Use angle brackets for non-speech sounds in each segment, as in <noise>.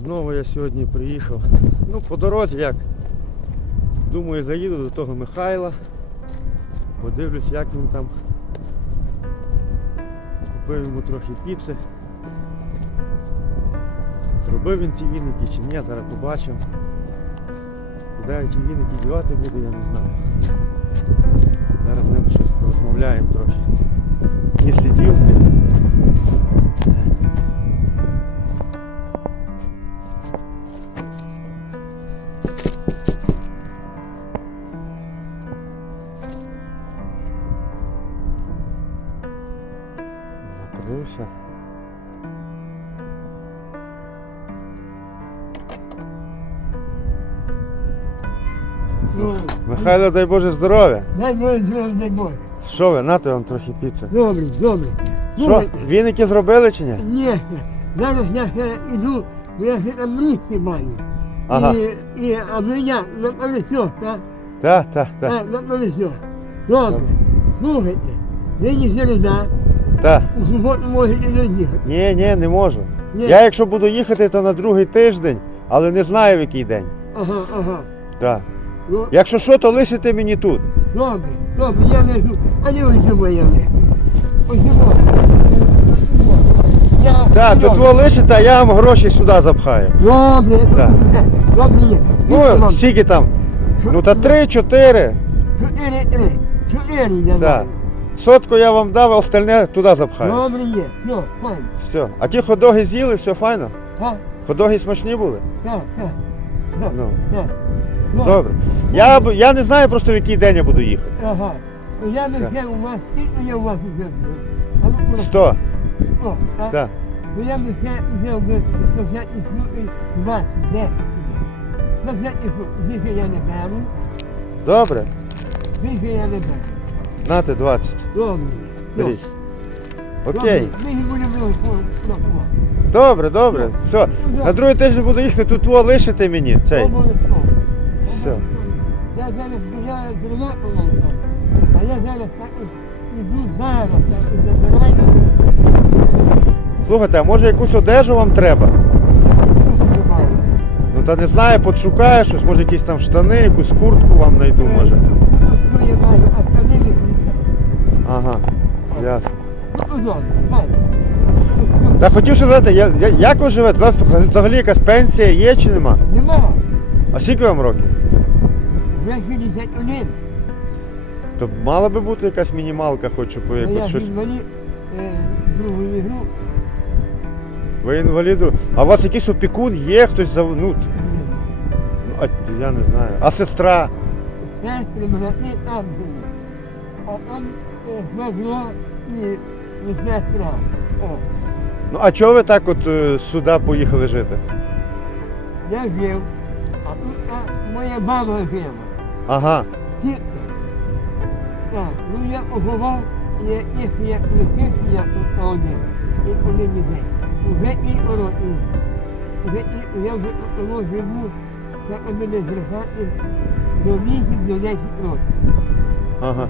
Знову я сьогодні приїхав. Ну, по дорозі як. Думаю, заїду до того Михайла. Подивлюсь, як він там. Купив йому трохи піци. Зробив він ті віники чи ні, зараз побачимо. Куди ті віники дівати буду, я не знаю. Ну, Михайло, дай Боже здоров'я. дай Боже, здоров'я, дай Боже. Що ви, нате вам трохи піци. Добре, добре. Що, віники зробили чи ні? Ні, зараз я ще йду, бо я ще там лісі маю. Ага. І, і, а мене на колесо, так? Так, так, так. На колесо. Добре. Слухайте, нині середа, Так. у суботу можете не їхати. Ні, ні, не можу. Ні. Я якщо буду їхати, то на другий тиждень, але не знаю в який день. Ага, ага. Так. Ну, Якщо що, то лишите мені тут. добре, добре, я лежу. А не чому я лежу. Я, Так, то добре. твого лишите, а я вам гроші сюди запхаю. Добре, Так. <laughs> добре є. Ну, скільки там? Ну та три-чотири. Чотири, три. Чотири я Так. Сотку я вам дав, а остальне туди запхаю. Добре є. Ну, файно. Все. А ті ходоги з'їли, все файно. Так, Ходоги смачні були? так, так. Так, Ну. так. Ну, Добре. Я, б- я не знаю просто в який день я буду їхати. Ага. Ну, Я не Так. знаю у вас, скільки я у вас вже. А ну, куди? Сто. О, так. Так. Ну, я не знаю, взяв би на всякий случай 20, 10. На всякий більше я не беру, Добре. більше я не беру. Нате 20. Добре. Беріть. Окей. Ми не будемо рахувати. Добре, добре. Все. На другий тиждень буду їхати, тут во лишите мені цей. Обов'язково. Все. Я зараз я дрова поломка, а я зараз так і іду зараз, так і забираю. Слухайте, а може якусь одежу вам треба? Ну та не знаю, подшукаю щось, може якісь там штани, якусь куртку вам знайду, може. Ну, Ага. Ясно. Ну, добре, маю. Та хотів ще я, я, як ви живете? Взагалі якась пенсія є чи нема? Нема. А скільки вам років? Вже 61. То мала би бути якась мінімалка, хоч щоб А я щось. інвалід е, другої групи. Ви інваліду. А у вас якийсь опікун є, хтось за. Ну, ну, а, я не знаю. А сестра? Сестри брати там були. А там е, і, і сестра. О, Ну а чого ви так от е, сюди поїхали жити? я жив, а тут а, моя баба жила. Ага. Тільки. Так, ну я поховав, і якщо я лишився, я тут один. І один день. Уже кілька років. Уже кілька, я вже того живу, так у мене зрахати до 8 до 10 років. Ага.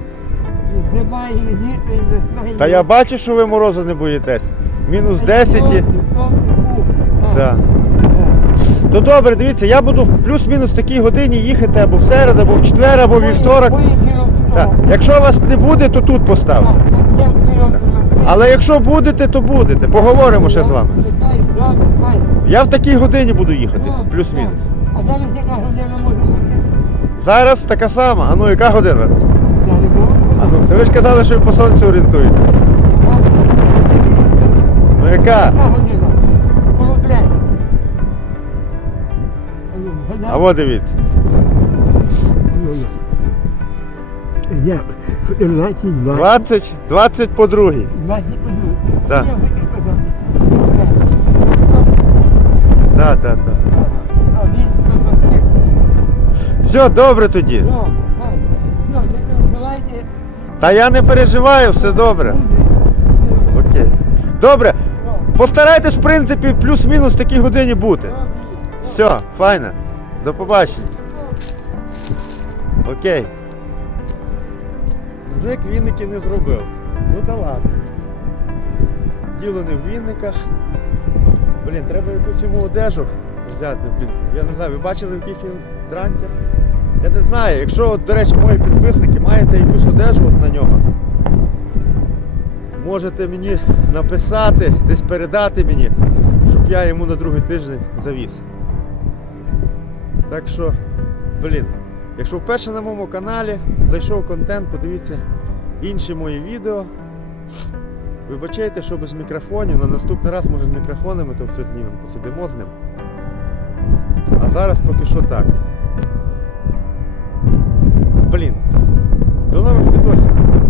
І зима, і літо, і весна, і Та я бачу, що ви морозу не боїтесь. Мінус 10 і. Так. Ну добре, дивіться, я буду в плюс-мінус такій годині їхати або в середу, або в четвер, або в вівторок. Так. Якщо вас не буде, то тут поставлю. Але якщо будете, то будете. Поговоримо ще з вами. Я в такій годині буду їхати, плюс-мінус. А зараз яка година може бути? Зараз така сама. А ну яка година? А ну, ви ж казали, що ви по сонцю орієнтуєте. Ну яка? А от дивіться. Я 20. 20, 20 по другій. 20 Так. Так, так, так. А він сказав, Все, добре тоді. «Ну, хай, ну, не давайте, Та я не переживаю, все добре. Окей. Добре. Постарайтесь, в принципі, плюс-мінус в такій годині бути. Все, файно. До побачення. Окей. Мужик вінники не зробив. Ну та ладно. Діло не в вінниках. Блін, треба якусь йому одежу взяти, блін. Я не знаю, ви бачили, в яких він дрантях? Я не знаю, якщо, до речі, мої підписники маєте якусь одежу от на нього, можете мені написати, десь передати мені, щоб я йому на другий тиждень завіз. Так що, блін, якщо вперше на моєму каналі зайшов контент, подивіться інші мої відео. Вибачайте, що без мікрофонів. На наступний раз, може, з мікрофонами то все знімемо, посидимо з ним. А зараз поки що так. Блін. До нових відосів.